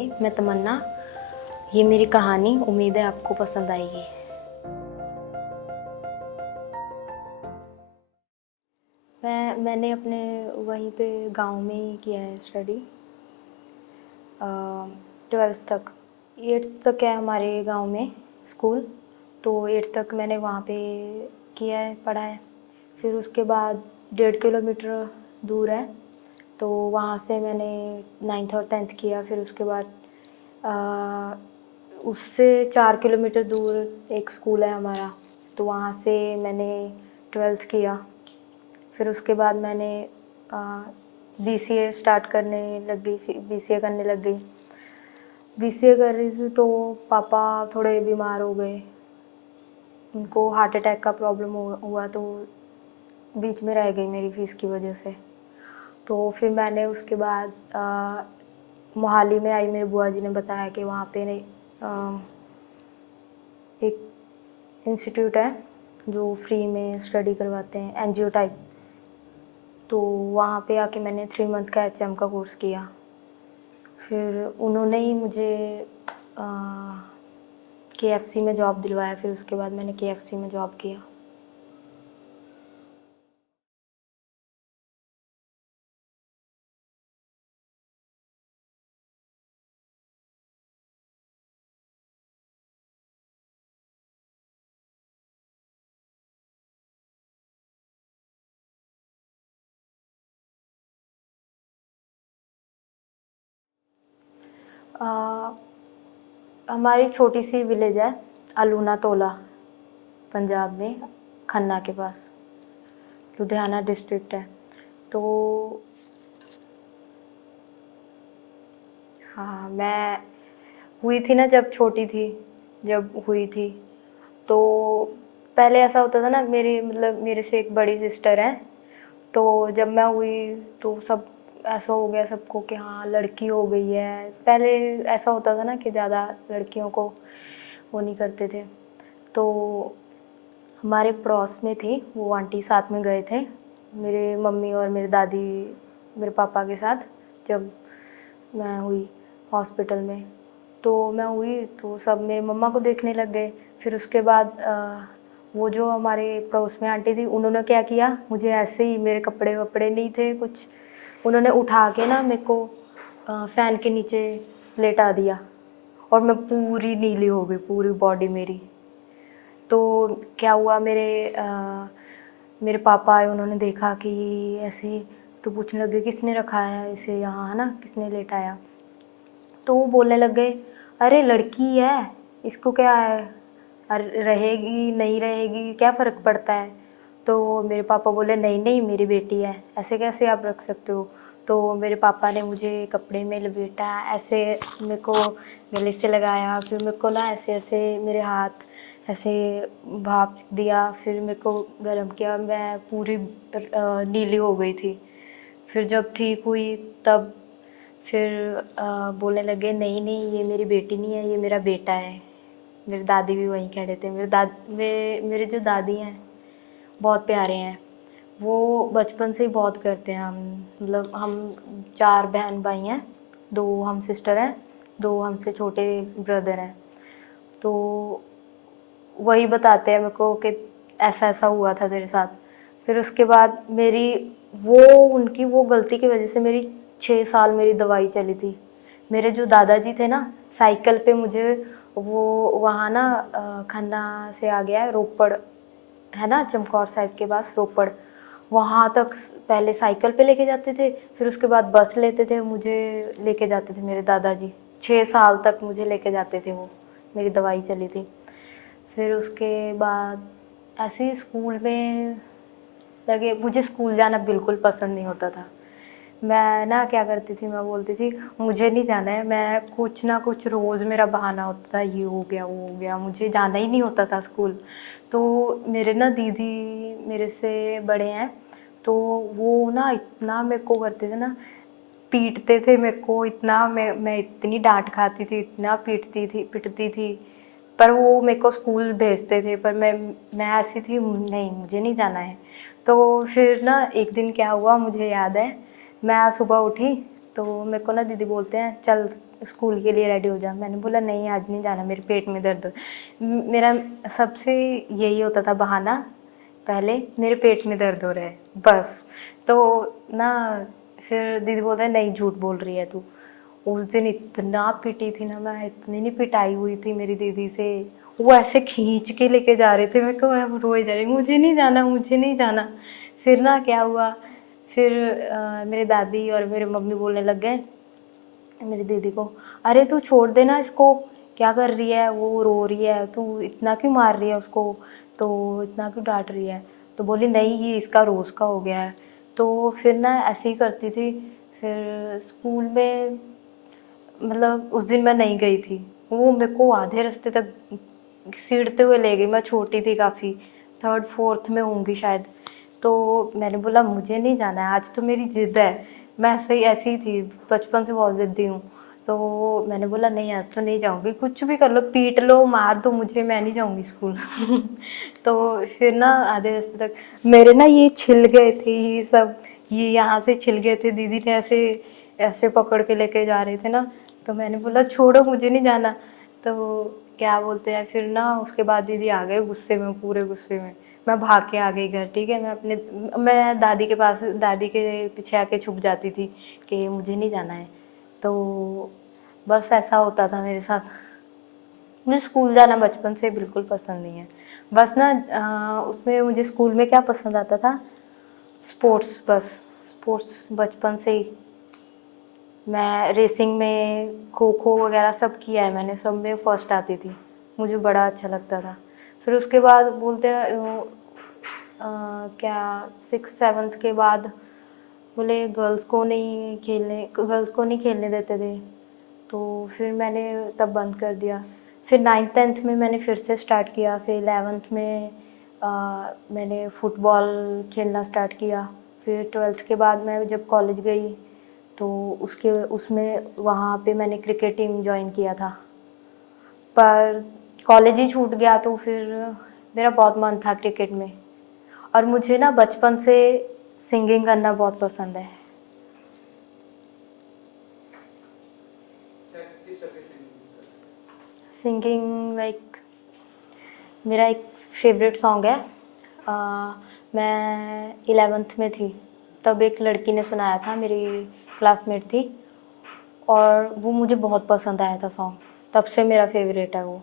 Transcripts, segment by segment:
हाय, मैं तमन्ना। ये मेरी कहानी, उम्मीद है आपको पसंद आएगी। मैंने अपने वहीं पे गांव में ही किया है स्टडी। 12th तक, 8th तक है हमारे गांव में स्कूल, तो 8th तक मैंने वहाँ पे किया है, पढ़ा है। फिर उसके बाद 1.5 किलोमीटर दूर है, तो वहाँ से मैंने 9th और 10th किया। फिर उसके बाद उससे 4 किलोमीटर दूर एक स्कूल है हमारा, तो वहाँ से मैंने 12th किया। फिर उसके बाद मैंने BCA स्टार्ट करने लग गई, फिर BCA करने लग गई। BCA कर रही थी तो पापा थोड़े बीमार हो गए, उनको हार्ट अटैक का प्रॉब्लम हुआ, तो बीच में रह गई मेरी फ़ीस की वजह से। तो फिर मैंने उसके बाद मोहाली में आई, मेरे बुआ जी ने बताया कि वहाँ पे एक इंस्टीट्यूट है जो फ्री में स्टडी करवाते हैं, NGO टाइप। तो वहाँ पे आके मैंने 3 मंथ का HM का कोर्स किया। फिर उन्होंने ही मुझे KFC में जॉब दिलवाया। फिर उसके बाद मैंने KFC में जॉब किया। हमारी छोटी सी विलेज है, अलूना तोला, पंजाब में, खन्ना के पास, लुधियाना डिस्ट्रिक्ट है। तो हाँ, मैं हुई थी ना जब छोटी थी, जब हुई थी तो पहले ऐसा होता था ना, मेरे से एक बड़ी सिस्टर है, तो जब मैं हुई तो सब ऐसा हो गया सबको कि हाँ लड़की हो गई है। पहले ऐसा होता था ना कि ज़्यादा लड़कियों को वो नहीं करते थे। तो हमारे पड़ोस में थी वो आंटी, साथ में गए थे मेरे मम्मी और मेरे दादी मेरे पापा के साथ। जब मैं हुई हॉस्पिटल में, तो मैं हुई तो सब मेरे मम्मा को देखने लग गए। फिर उसके बाद वो जो हमारे पड़ोस में आंटी थी, उन्होंने क्या किया, मुझे ऐसे ही, मेरे कपड़े वपड़े नहीं थे कुछ, उन्होंने उठा के ना मेरे को फ़ैन के नीचे लेटा दिया और मैं पूरी नीली हो गई, पूरी बॉडी मेरी। तो क्या हुआ, मेरे पापा आए, उन्होंने देखा कि ऐसे, तो पूछने लगे किसने रखा है इसे यहाँ, है ना, किसने लेटाया। तो वो बोलने लग गए, अरे लड़की है, इसको क्या है, अरे रहेगी नहीं रहेगी क्या फ़र्क पड़ता है। तो मेरे पापा बोले, नहीं नहीं मेरी बेटी है, ऐसे कैसे आप रख सकते हो। तो मेरे पापा ने मुझे कपड़े में लपेटा, ऐसे मेरे को गले से लगाया, फिर मेरे को ना ऐसे ऐसे मेरे हाथ ऐसे भाप दिया, फिर मेरे को गर्म किया, मैं पूरी नीली हो गई थी। फिर जब ठीक हुई तब फिर बोलने लगे, नहीं नहीं ये मेरी बेटी नहीं है, ये मेरा बेटा है। मेरे दादी भी वहीं खड़े थे। मेरे जो दादी हैं बहुत प्यारे हैं, वो बचपन से ही बहुत करते हैं। हम 4 बहन भाई हैं, 2 हम सिस्टर हैं, 2 हमसे छोटे ब्रदर हैं। तो वही बताते हैं मेरे को कि ऐसा ऐसा हुआ था तेरे साथ। फिर उसके बाद उनकी वो गलती की वजह से मेरी 6 साल मेरी दवाई चली थी। मेरे जो दादाजी थे ना, साइकिल पे मुझे वो वहाँ ना खन्ना से आ गया है, रोपड़ है ना, चमकौर साहिब के पास रोपड़, वहाँ तक पहले साइकिल पे लेके जाते थे। फिर उसके बाद बस लेते थे, मुझे लेके जाते थे मेरे दादाजी। 6 साल तक मुझे लेके जाते थे वो, मेरी दवाई चली थी। फिर उसके बाद ऐसे ही स्कूल में लगे, मुझे स्कूल जाना बिल्कुल पसंद नहीं होता था। मैं ना क्या करती थी, मैं बोलती थी मुझे नहीं जाना है, मैं कुछ ना कुछ रोज़ मेरा बहाना होता था, ये हो गया वो हो गया, मुझे जाना ही नहीं होता था स्कूल। तो मेरे ना दीदी मेरे से बड़े हैं, तो वो ना इतना मेरे को करते थे ना, पीटते थे मेरे को इतना, मैं इतनी डांट खाती थी, इतना पिटती थी, पर वो मेरे को स्कूल भेजते थे। पर मैं ऐसी थी, नहीं मुझे नहीं जाना है। तो फिर ना एक दिन क्या हुआ मुझे याद है, मैं सुबह उठी तो मेरे को ना दीदी बोलते हैं चल स्कूल के लिए रेडी हो जा। मैंने बोला नहीं आज नहीं जाना, मेरे पेट में दर्द हो। मेरा सबसे यही होता था बहाना, पहले मेरे पेट में दर्द हो रहा है बस। तो ना फिर दीदी बोलते हैं नहीं झूठ बोल रही है तू। उस दिन इतना पिटी थी ना मैं, इतनी नहीं पिटाई हुई थी मेरी दीदी से। वो ऐसे खींच के लेके जा रहे थे मेरे को, मैं रोए जा रही मुझे नहीं जाना मुझे नहीं जाना। फिर ना क्या हुआ, फिर मेरे दादी और मेरे मम्मी बोलने लग गए मेरी दीदी को, अरे तू छोड़ देना इसको, क्या कर रही है, वो रो रही है, तू इतना क्यों मार रही है उसको, तो इतना क्यों डांट रही है। तो बोली नहीं ये इसका रोज़ का हो गया है। तो फिर ना ऐसे ही करती थी। फिर स्कूल में मतलब उस दिन मैं नहीं गई थी, वो मेरे को आधे रास्ते तक सीढ़ते हुए ले गई। मैं छोटी थी काफ़ी, 3rd 4th में होंगी शायद। तो मैंने बोला मुझे नहीं जाना है, आज तो मेरी ज़िद है। मैं ऐसी ही थी, बचपन से बहुत ज़िद्दी हूँ। तो मैंने बोला नहीं आज तो नहीं जाऊँगी, कुछ भी कर लो, पीट लो मार दो मुझे, मैं नहीं जाऊँगी स्कूल। तो फिर ना आधे रास्ते तक मेरे ना ये छिल गए थे, ये सब ये यहाँ से छिल गए थे। दीदी ने ऐसे ऐसे पकड़ के लेके जा रहे थे ना, तो मैंने बोला छोड़ो मुझे नहीं जाना। तो क्या बोलते हैं, फिर ना उसके बाद दीदी आ गए गुस्से में, पूरे गुस्से में। मैं भाग के आ गई घर, ठीक है। मैं दादी के पास, दादी के पीछे आके छुप जाती थी कि मुझे नहीं जाना है। तो बस ऐसा होता था मेरे साथ। मुझे स्कूल जाना बचपन से बिल्कुल पसंद नहीं है। बस ना उसमें मुझे स्कूल में क्या पसंद आता था, स्पोर्ट्स। बस स्पोर्ट्स बचपन से ही मैं रेसिंग में, खो खो वगैरह सब किया है मैंने, सब में फर्स्ट आती थी, मुझे बड़ा अच्छा लगता था। फिर उसके बाद बोलते हैं क्या 6th 7th के बाद बोले गर्ल्स को नहीं खेलने देते थे। तो फिर मैंने तब बंद कर दिया। फिर 9th 10th में मैंने फिर से स्टार्ट किया। फिर 11th में मैंने फुटबॉल खेलना स्टार्ट किया। फिर 12th के बाद मैं जब कॉलेज गई तो उसमें वहाँ पे मैंने क्रिकेट टीम ज्वाइन किया था, पर कॉलेज ही छूट गया। तो फिर मेरा बहुत मन था क्रिकेट में। और मुझे ना बचपन से सिंगिंग करना बहुत पसंद है। सिंगिंग लाइक मेरा एक फेवरेट सॉन्ग है। मैं 11th में थी तब एक लड़की ने सुनाया था, मेरी क्लासमेट थी, और वो मुझे बहुत पसंद आया था सॉन्ग। तब से मेरा फेवरेट है वो,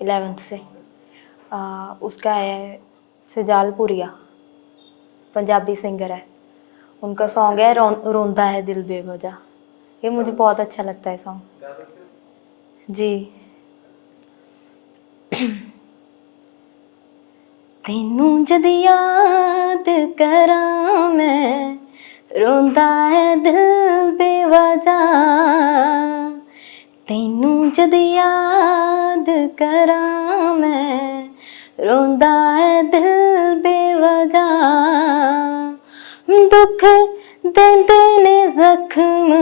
11th से। उसका है सजालपुरिया, पंजाबी सिंगर है। उनका सॉन्ग है रोंदा है दिल बेवजह। ये मुझे बहुत अच्छा लगता है सॉन्ग जी। तेनू जद याद करां मैं, रोंदा है दिल बेवजह। तेनू जद याद करां मैं, रोंदा है दिल बेवजह। दुख देंदे ने जख्म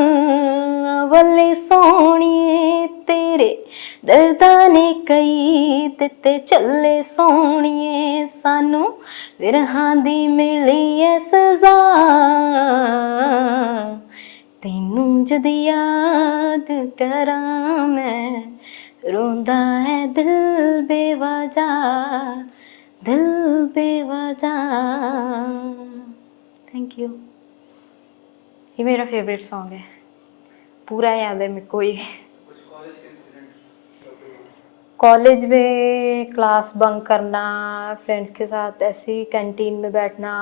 अवले सोहणिए तेरे, दर्दां ने कई दिते चले सोहणिए। सानू विरहां दी मिली है सजा, तेनू जद याद करां मैं, रोंदा है दिल बेवजह, दिल बेवजह। Thank you. ये मेरा फेवरेट सॉन्ग है, पूरा याद है मेरे को ये। कॉलेज में क्लास बंक करना, फ्रेंड्स के साथ ऐसे ही कैंटीन में बैठना,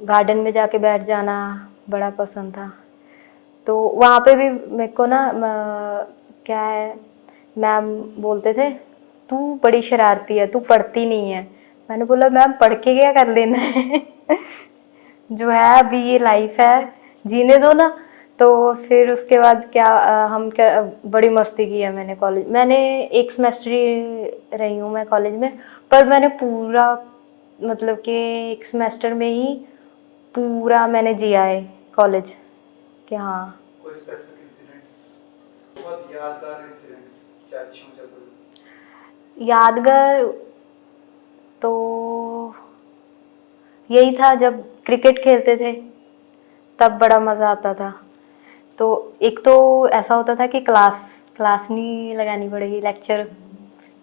गार्डन में जाके बैठ जाना बड़ा पसंद था। तो वहाँ पे भी मेरे को ना क्या है, मैम बोलते थे तू बड़ी शरारती है, तू पढ़ती नहीं है। मैंने बोला मैम पढ़ के क्या कर लेना है। जो है अभी ये लाइफ है, जीने दो ना। तो फिर उसके बाद क्या हम क्या बड़ी मस्ती की है मैंने कॉलेज। मैंने एक सेमेस्टर ही रही हूँ मैं कॉलेज में, पर मैंने पूरा मतलब कि एक सेमेस्टर में ही पूरा मैंने जिया है कॉलेज कि हाँ। कोई स्पेसिफिक इंसिडेंट्स, बहुत यादगार इंसिडेंट्स, चाहे अच्छे हों चाहे बुरे? यादगार तो यही था जब क्रिकेट खेलते थे तब बड़ा मज़ा आता था। तो एक तो ऐसा होता था कि क्लास क्लास नहीं लगानी पड़ेगी, लेक्चर,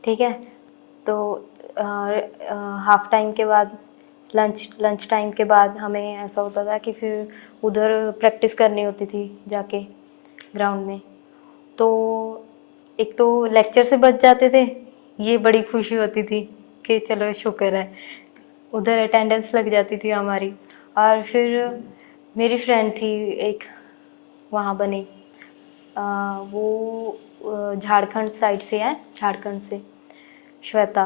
ठीक है। तो हाफ टाइम के बाद, लंच लंच टाइम के बाद हमें ऐसा होता था कि फिर उधर प्रैक्टिस करनी होती थी जाके ग्राउंड में। तो एक तो लेक्चर से बच जाते थे, ये बड़ी खुशी होती थी कि चलो शुक्र है, उधर अटेंडेंस लग जाती थी हमारी। और फिर मेरी फ्रेंड थी एक, वहाँ बनी, वो झारखंड साइड से है, झारखंड से, श्वेता,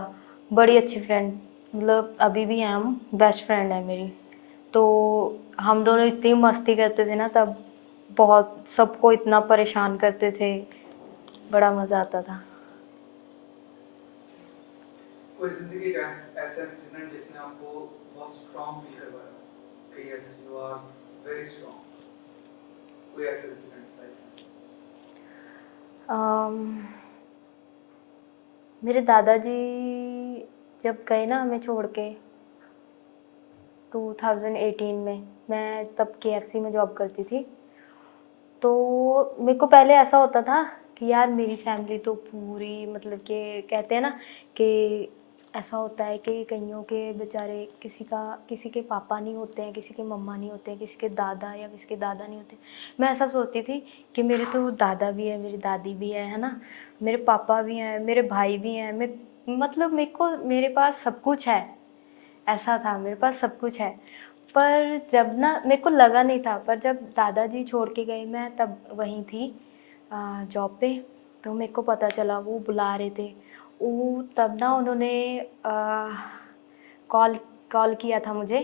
बड़ी अच्छी फ्रेंड, मतलब अभी भी हैं, हम बेस्ट फ्रेंड है मेरी। तो हम दोनों इतनी मस्ती करते थे ना तब, बहुत सबको इतना परेशान करते थे, बड़ा मज़ा आता था। कोई जिंदगी का ऐसा इंसिडेंट जिसने आपको बहुत स्ट्रांग फील करवाया कि yes you are very strong, कोई ऐसा इंसिडेंट लाइक? अम, मेरे दादाजी जब गए ना हमें छोड़ के 2018 में, मैं तब KFC में जॉब करती थी। तो मेरे को पहले ऐसा होता था कि यार मेरी फैमिली तो पूरी, मतलब कि कहते हैं ना कि ऐसा होता है कि कईयों के बेचारे किसी के पापा नहीं होते हैं, किसी के मम्मा नहीं होते हैं, किसी के दादा या किसी के दादा नहीं होते। मैं ऐसा सोचती थी कि मेरे तो दादा भी है, मेरी दादी भी है ना, मेरे पापा भी हैं, मेरे भाई भी हैं, मतलब मेरे पास सब कुछ है, ऐसा था, मेरे पास सब कुछ है। पर जब ना, मेरे को लगा नहीं था, पर जब दादाजी छोड़ के गए, मैं तब वहीं थी जॉब पे, तो मेरे को पता चला वो बुला रहे थे। वो तब ना उन्होंने कॉल कॉल किया था मुझे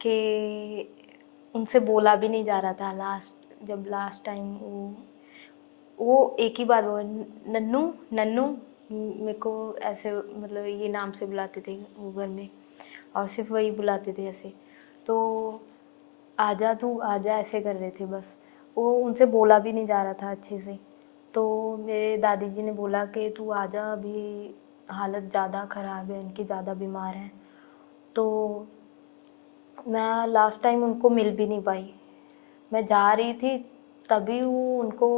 कि उनसे बोला भी नहीं जा रहा था, जब लास्ट टाइम वो एक ही बात बोले, नन्नू नन्नू, मेरे को ऐसे, मतलब ये नाम से बुलाते थे वो घर में, और सिर्फ वही बुलाते थे ऐसे। तो आजा तू आजा ऐसे कर रहे थे बस, वो उनसे बोला भी नहीं जा रहा था अच्छे से। तो मेरे दादी जी ने बोला कि तू आजा, अभी हालत ज़्यादा ख़राब है इनकी, ज़्यादा बीमार हैं। तो मैं लास्ट टाइम उनको मिल भी नहीं पाई, मैं जा रही थी तभी वो उनको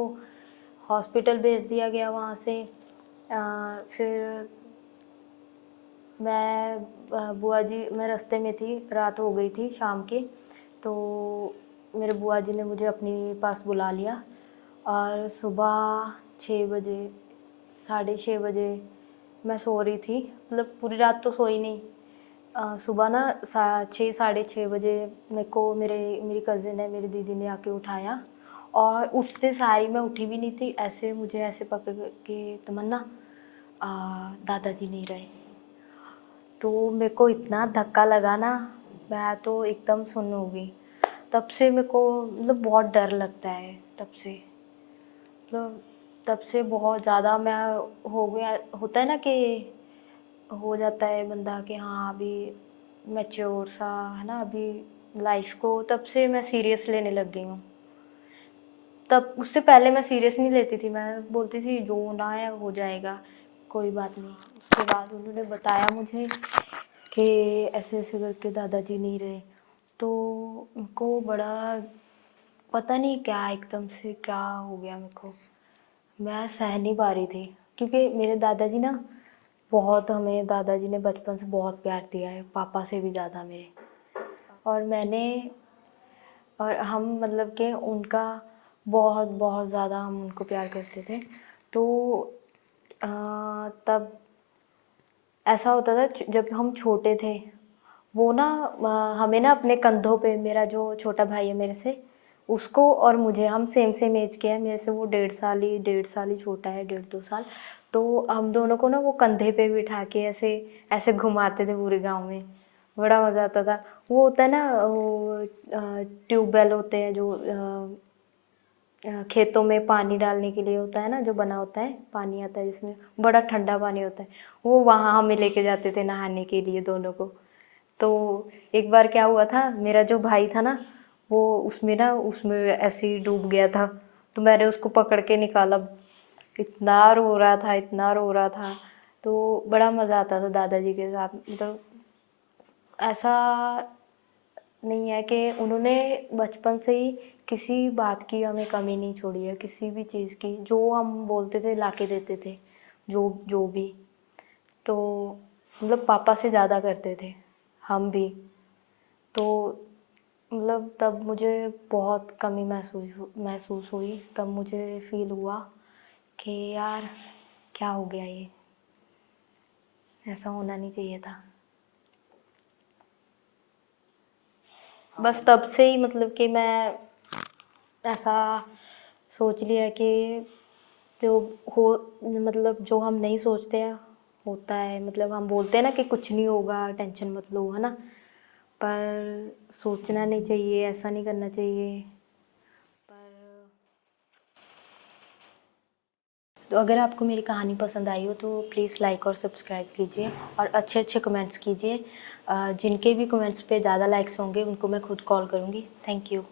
हॉस्पिटल भेज दिया गया वहाँ से। फिर बुआ जी, मैं रास्ते में थी, रात हो गई थी शाम के, तो मेरे बुआ जी ने मुझे अपने पास बुला लिया, और सुबह 6 बजे, 6:30 बजे मैं सो रही थी, मतलब पूरी रात तो सोई नहीं। सुबह ना 6 साढ़े 6 बजे मेरे को मेरी कज़िन है, मेरी दीदी ने आके उठाया, और उठते सारी, मैं उठी भी नहीं थी, ऐसे मुझे ऐसे पकड़ के, तमन्ना दादाजी नहीं रहे। तो मेरे को इतना धक्का लगा ना, मैं तो एकदम सुन्न हो गई। तब से मेरे को, मतलब बहुत डर लगता है तब से, मतलब तब से बहुत ज़्यादा मैं, हो गया होता है ना कि हो जाता है बंदा कि हाँ अभी मैच्योर सा है ना अभी लाइफ को, तब से मैं सीरियस लेने लग गई हूँ। तब उससे पहले मैं सीरियस नहीं लेती थी, मैं बोलती थी जो होना है हो जाएगा, कोई बात नहीं। उसके बाद उन्होंने बताया मुझे कि ऐसे ऐसे करके दादाजी नहीं रहे, तो उनको बड़ा, पता नहीं क्या एकदम से क्या हो गया मेरे को, मैं सह नहीं पा रही थी। क्योंकि मेरे दादाजी ना, बहुत, हमें दादाजी ने बचपन से बहुत प्यार दिया है, पापा से भी ज़्यादा मेरे, और मैंने, और हम, मतलब कि उनका बहुत बहुत ज़्यादा हम उनको प्यार करते थे। तो तब ऐसा होता था जब हम छोटे थे, वो ना हमें ना अपने कंधों पे, मेरा जो छोटा भाई है मेरे से, उसको और मुझे, हम सेम सेम एज के हैं, मेरे से वो 1.5 साल ही छोटा है, 1.5 2 साल। तो हम दोनों को ना वो कंधे पे बिठा के ऐसे ऐसे घुमाते थे पूरे गांव में, बड़ा मज़ा आता था। वो होता है ना, वो ट्यूबवेल होते हैं जो खेतों में पानी डालने के लिए होता है ना, जो बना होता है, पानी आता है जिसमें बड़ा ठंडा पानी होता है, वो वहाँ हमें लेके जाते थे नहाने के लिए दोनों को। तो एक बार क्या हुआ था, मेरा जो भाई था ना, वो उसमें ऐसे ही डूब गया था, तो मैंने उसको पकड़ के निकाला, इतना रो रहा था, इतना रो रहा था। तो बड़ा मज़ा आता था दादाजी के साथ, मतलब ऐसा नहीं है कि उन्होंने बचपन से ही किसी बात की हमें कमी नहीं छोड़ी है, किसी भी चीज़ की। जो हम बोलते थे ला के देते थे, जो जो भी। तो मतलब पापा से ज़्यादा करते थे हम भी। तो मतलब तब मुझे बहुत कमी महसूस हुई। तब मुझे फील हुआ कि यार क्या हो गया, ये ऐसा होना नहीं चाहिए था। बस तब से ही मतलब कि मैं ऐसा सोच लिया कि जो हो, मतलब जो हम नहीं सोचते हैं होता है। मतलब हम बोलते हैं ना कि कुछ नहीं होगा, टेंशन मत लो, है ना। पर सोचना नहीं चाहिए, ऐसा नहीं करना चाहिए। पर तो अगर आपको मेरी कहानी पसंद आई हो तो प्लीज़ लाइक और सब्सक्राइब कीजिए और अच्छे अच्छे कमेंट्स कीजिए। जिनके भी कमेंट्स पे ज़्यादा लाइक्स होंगे उनको मैं खुद कॉल करूँगी। Thank you.